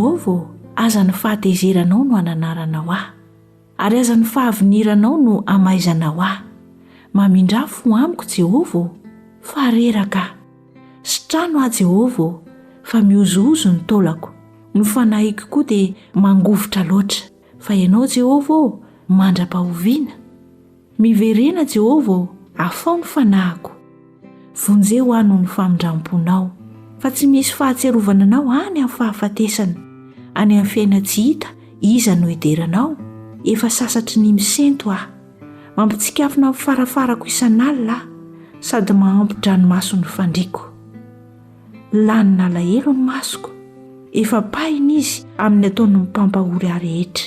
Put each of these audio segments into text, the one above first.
Jehovah, aza ny fahatezeranao no ananaranao ahy, ary aza ny fahaviniranao no amaizanao ahy. Mamindrafo amiko Jehovah, fa reraka. Sitrano ahy Jehovah, fa miozoozo ny taolako. Ny fanahiako koa dia mangovotra loatra, fa ianao Jehovah mandra-pahoviana. Miverena Jehovah, afao ny fanahiko. Vonjeo ahy noho ny famindramponao, fa tsy misy fahatserovana anao any amin'ny fahafatesana. Any amin'ny fiaina tsy hita, iza no hideranao? Efa sasatry ny misento aho. Mampitsikafina amin'ny farafarako isan'alina aho, sady mahampi-dranomaso ny fandriako. Lanina alahelo ny masoko, efa paina izy amin'ny ataony mipampahory ahy rehetra.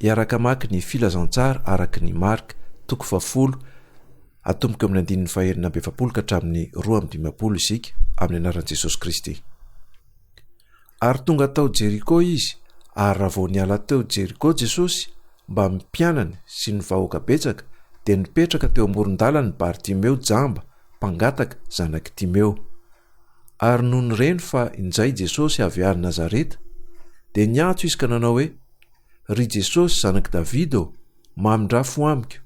Iaraka maka ny filazantsara araka ny Marka toko 10 atomboka amin'ny 1:27 ka hatramin'ny 2:15 isika amin'ny anaran'i Jesosy Kristy. Ary tonga tao Jeriko izy, ary raha vao niala teo Jeriko Jesosy mba mipianany sy ny vahoaka betsaka, dia nipetraka teo amoron-dalana Bartimeo jamba, mpangataka zanaky Timeo. Ary noho ny reny fa injay Jesosy avy ary Nazareta, dia niantso izy ka nanao hoe: "Ry Jesosy zanaky Davida, mamindrafo amiko."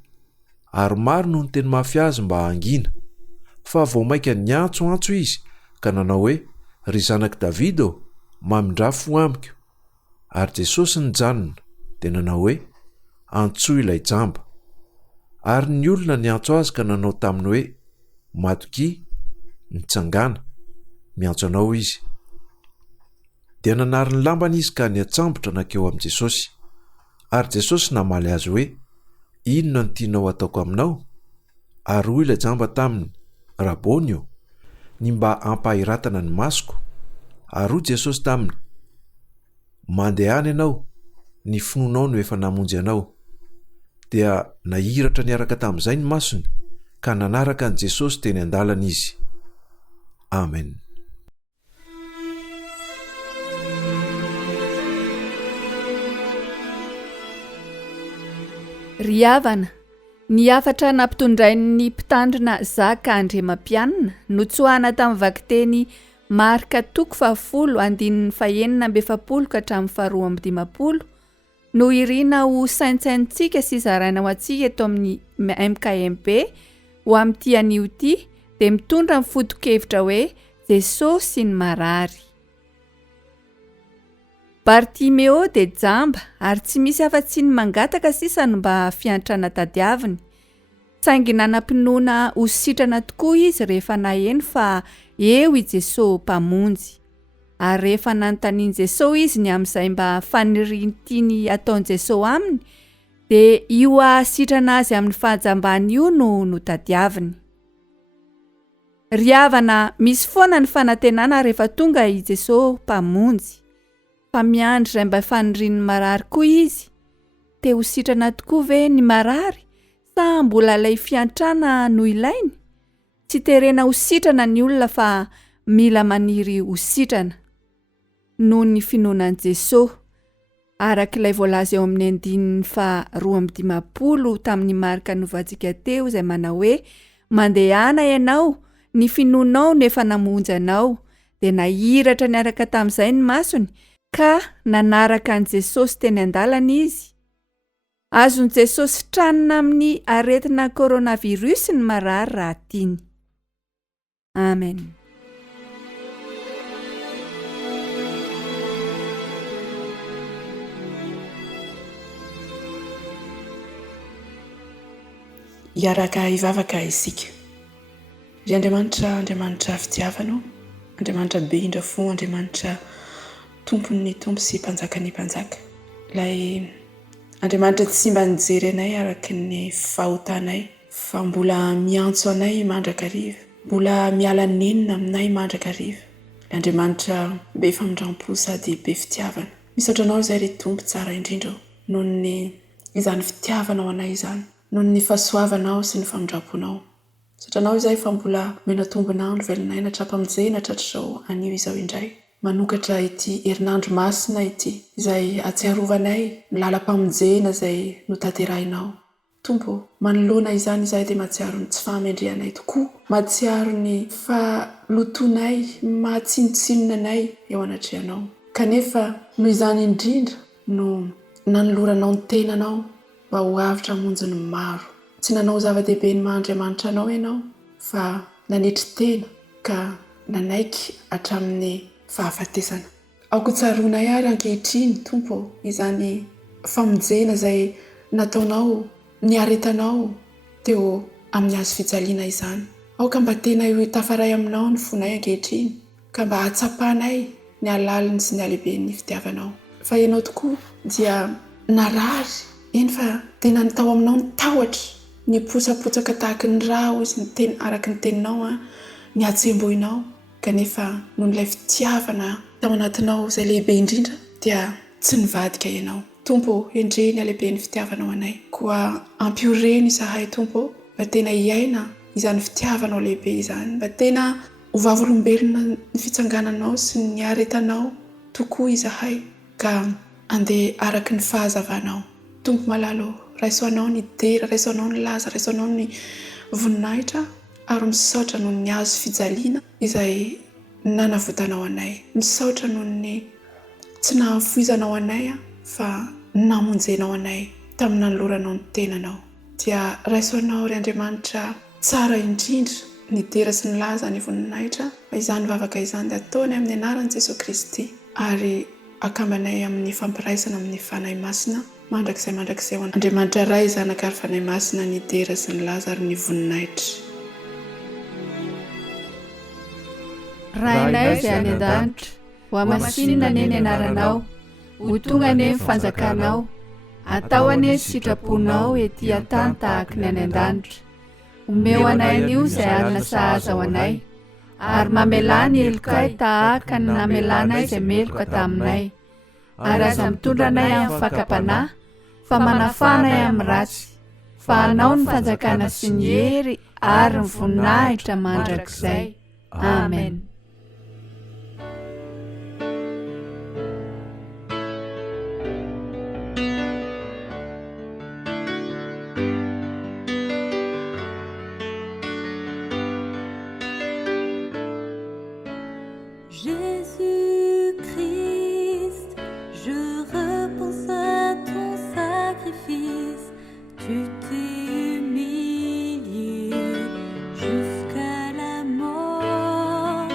Ary maro no ny teny mafy azy mba hangina. Fa vao maika niantsoantso izy ka nanao hoe: "Ry zanaky Davida, mamindrafo amiko." Ary Jesosy nijanona dia nanao hoe: "Antsoa ilay jamba." Ary ny olona niantso azy ka nanao taminy hoe: "Matoki, mitsangana, miantso anao izy." Dia nanary ny lambany izy ka niatsambotra nakeo amin'i Jesosy. Ary Jesosy namaly azy hoe: "Inona no tianao ataoko aminao?" Ary hoy ilay jamba taminy: "Rabonio, ny mba ampahiratana ny masoko." Ary hoy Jesosy taminy: "Mandeha any ianao, ny finoanao no efa namonjy anao." Dia nahiratra niaraka tamin'izay ny masony, ka nanaraka an' Jesosy teny an-dalana izy. Amen. Ry havana, ny afatra nampitondrain'ny mpitandrina zaka Andriamampianina notsoahana tamin'ny vakiteny Marka toko 10:1-7 ka hatramin'ny 2:15 no irina ho saintsaintsika sy zaraina ho antsika eto amin'ny MKMB ho amin'ity anio ity, dia mitondra ny foto-kevitra hoe Jesosy ny marary. Bartimeo dia jamba ary tsy misy afa-tsy ny mangataka sisa no mba fiantrana tadiaviny. Saingy nanam-pinoana ho sitrana tokoa izy rehefa naheno fa eo i Jesosy mpamonjy. ary rehefa nanontaniany Jesosy izy ny amin'izay mba faniriany tiany ataony Jesosy aminy, dia io ahasitrana azy amin'ny fahajambany io no notadiaviny. Ry havana, misy foana ny fanantenana rehefa tonga i Jesosy mpamonjy, fa miandry izay mba faniriany marary koa izy. Te ho sitrana tokoa ve ny marary, sa mbola ilay fiantrana no ilainy? Tsy terena ho sitrana ny olona fa mila maniry ho sitrana. Noho ny finoanan'i Jesosy, araka ilay voalaza eo amin'ny 2:20 tamin'ny marika novatsika teo izay manao hoe: mandehana ianao, ny finoanao no efa namonjy anao, dia nahiratra niaraka tamin'izay ny masony, ka nanaraka an'i Jesosy teny an-dalana izy. Azon'i Jesosy fitranina amin'ny aretina koronavirus ny marary raha tiany. Amen. Hiaraka hivavaka isika. Ry Andriamanitra fitiavana, Andriamanitra be indrafo, Andriamanitra tompon'ny tompo sy mpanjakan'ny mpanjaka. Ilay Andriamanitra tsy mba nijery anay araka ny fahotanay, fa mbola miantso anay mandrakariva, mbola miala nenina aminay mandrakariva. Ilay Andriamanitra be famindrampo sady be fitiavana. Misaotra anao izay ry tompo tsara indrindra, noho ny izany fitiavanao anay izany, noho ny fahasoavanao sy ny famindramponao. Misaotra anao izay fa mbola mena tombonandro velonay natrapamonjena hatratr'izao anio izao indray. Manokatra ity Herinandro Masina ity, izay atsiarovanay ny lalam-pamonjena izay notanterahinao. Tompo, manoloana izany izay dia mahatsiaro ny tsy fahamendrehanay tokoa, mahatsiaro ny fahalotonay, mahatsinotsinonanay eo anatrehanao. Kanefa noho izany indrindra no nanoloranao ny tenanao mba ho avitra hamonjy ny maro. Tsy nanao zava-dehibe ny Mahandriamanitra anao ianao, fa nanetry tena ka nanaiky hatramin'ny fahafatesana. Aoko tsaroanay ary ankehitriny, Tompo, izany famonjena izay nataonao, niaretanao teo amin'ny hazo fijaliana izany. Aoka mba tena io tafaray aminao ny fonay ankehitriny, ka mba hatsapanay ny alaliny sy ny alehiben'ny fitiavanao. Fa ianao tokoa dia narary, eny fa tena nitao aminao ny tahotra, ny posapotsaka tahaka ny rao izy ny teny araka ny teninao, ny atsembohinao. Kanefa noho ilay fitiavana tao anatinao izay lehibe indrindra dia tsy nivadika ianao. Tompo, endre ny alehiben'ny fitiavanao anay, koa ampioreny izahay Tompo, mba tena iaina izany fitiavanao lehibe izany, mba tena ho vavolombelona ny fitsangananao sy ny aretanao tokoa izahay, ka andeha araka ny fahazavanao. Tompo malalo, raisoanao ny dera, raisoanao ny laza, raisoanao ny voninahitra, ary misaotra noho ny hazo fijaliana izay nanavotanao anay. Misaotra noho ny tsy nahafoizanao anay, fa namonjenao anay tamin'ny nanoloranao ny tenanao. Dia raisoanao ry Andriamanitra tsara indrindra ny dera sy ny laza, ny voninahitra, fa izany vavaka izany dia ataony amin'ny anaran'i Jesosy Kristy, ary akambanay amin'ny fampiraisana amin'ny fanahy masina mandrakizay ho Andriamanitra ray zanaka ary fanahy masina ny dera sy ny laza ary ny voninahitra. Rainay izay any an-danitra, ho amasinina neny anaranao, ho tonga ane fanjakanao, atao ane sitraponao ety an-tany tahaka ny any an-danitra. Omeo anay anio izay alina sahaza ao anay, ary mamelany elokay tahaka ny namelanay izay meloka taminay. Ary aza mitondra anay amin'ny fakapanahy, fa manafanay amin'ny ratsy, fa anao ny fanjakana sy ny hery ary ny voninahitra mandrakizay. Amen. Jésus-Christ, je repense à ton sacrifice, tu t'es humilié jusqu'à la mort.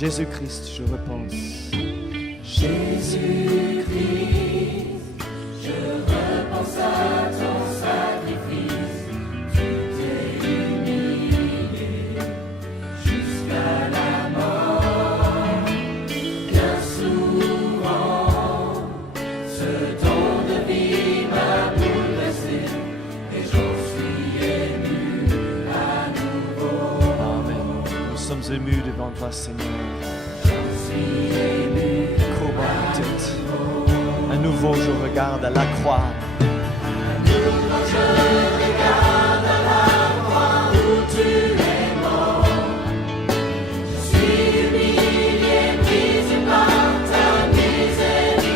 Jésus-Christ, je repense. Jésus-Christ, je repense à ton sacrifice. Tu t'es humilié jusqu'à la mort. Bien souvent, ce don de vie m'a bouleversé et j'en suis ému à nouveau. Amen. Nous sommes émus devant toi, Seigneur. J'en suis ému. À nouveau, je regarde à la croix. À nouveau, je regarde à la croix où tu es mort. Je suis humilié, brisé par ta miséricorde.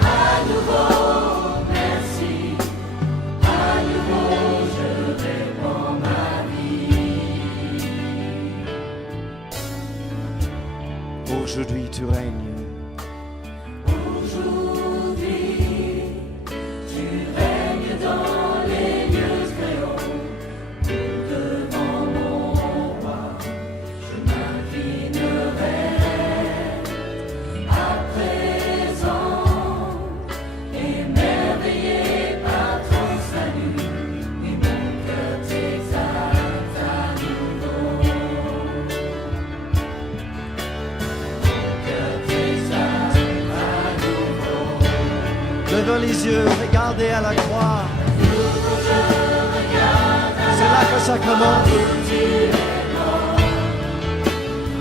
À nouveau, merci. À nouveau, je répands ma vie. Aujourd'hui, tu règnes. Levez les yeux, regardez à la croix. C'est là que ça commence.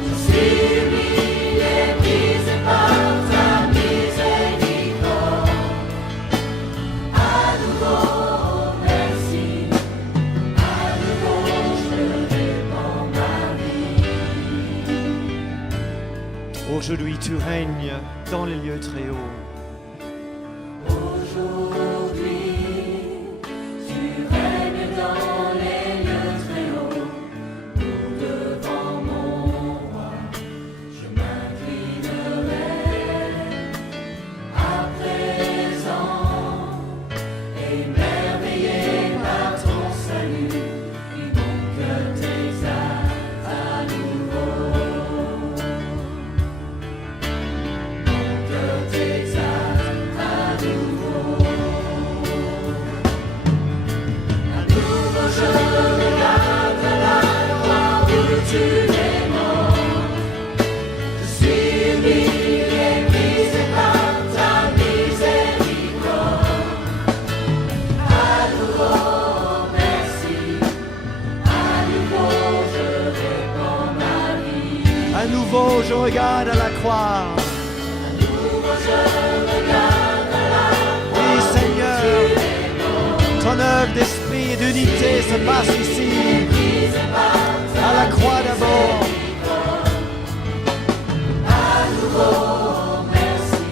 Je suis humilié, brisé par ta miséricorde. À nouveau, merci. À nouveau, je répands ma vie. Aujourd'hui, tu règnes dans les lieux très hauts. Je regarde à la croix. Oui, Seigneur, ton œuvre d'esprit et d'unité se passe ici, à la croix d'abord. À nouveau, merci.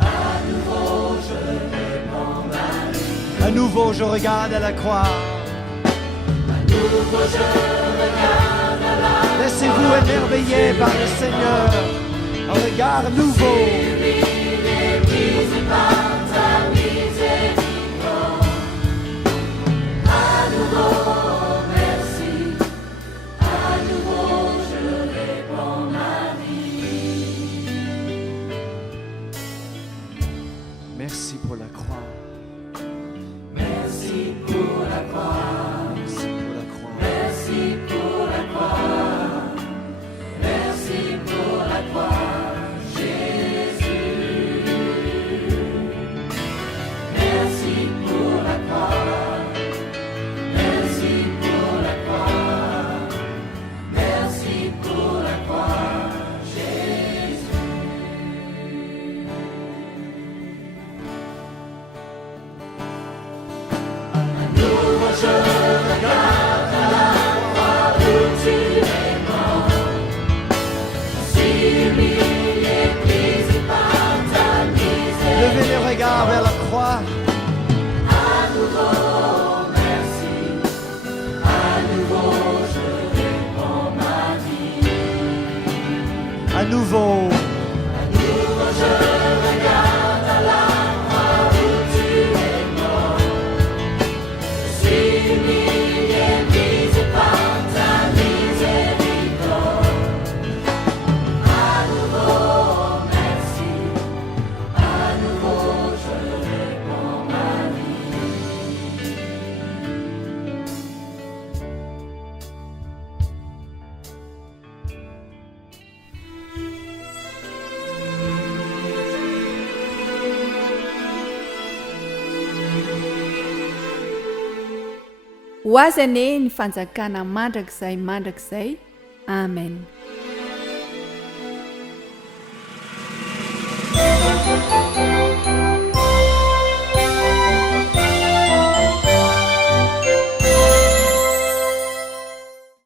À nouveau, je répands ma vie. À nouveau, je regarde à la croix. À nouveau, je regarde à la croix. Laissez-vous émerveiller par le Seigneur. Un regard nouveau. À nouveau, merci. À nouveau, je répands ma vie. Merci pour la croix. Merci pour la croix. Merci pour la croix. Merci pour la croix. Merci pour la croix, Jésus. ho azy ane ny fanjakana mandrakizay mandrakizay amen.